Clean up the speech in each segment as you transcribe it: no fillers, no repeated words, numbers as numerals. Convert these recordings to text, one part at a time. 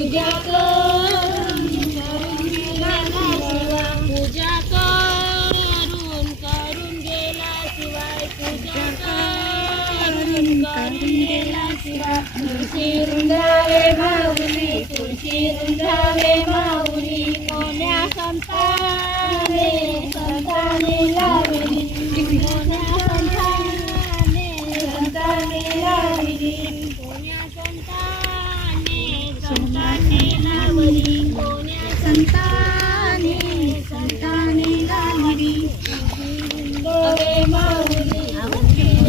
पूजा करून गेला शिवा, पूजा करून गेला शिवाय, पूजा करून गेला शिवा. तुळशी रुंदावे माऊली, तुळशी रुंदावे माऊली, कोण्या संताने संताने लावली, कोण्या संताने संताने लावली, कोण्या संताने संताने लावली, कोण्या संताने संताने लावली. रुंदावे माऊली,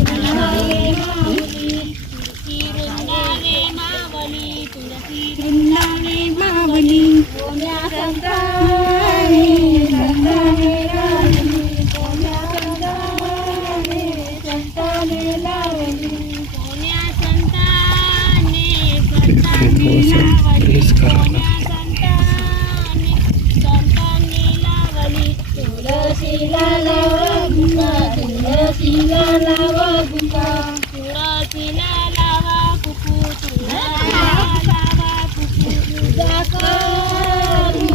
रुंदावे माऊली, तुळशी रुंदावे मावली, तुळशी रुंदावे मावली, कोण्या संताने संताने लावली, कोण्या संताने संताने लावली, कोण्या संताने संताने लावली, कोण्या संताने संताने लावली. तुळशीला लाव बुका, तुळशीला लाव बुका, तुळशीला लावा कुकू, तुळशीला लावा कुकू. पूजा करून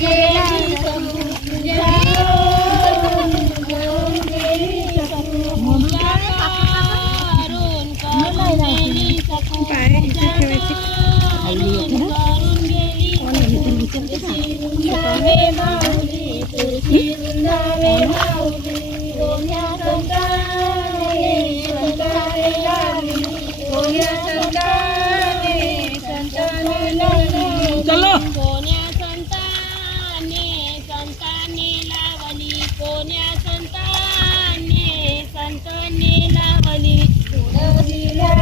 गेली सकू, पूजा करून गेली सकू, पूजा करून गेली सकू, पूजा करून गेली सकू. रुंदावे माऊली, तुळशी रुंदावे माऊली, कोण्या संताने संताने लावली, कोण्या संताने संताने लावली, कोण्या संताने संताने लावली, कोण्या संताने संताने लावली. तुळशीला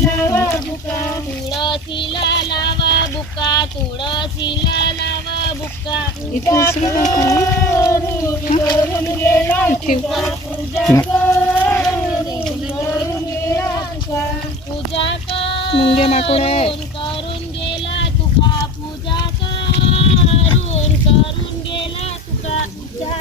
लावा बुका, तुळशीला लावा बुका, तुळशीला लावा बुका, तुळशीला लावा बुका. पूजा करून गेला तुका, पूजा करून गेला तुका, पूजा करून गेला तुका, पूजा करून गेला तुका, पूजा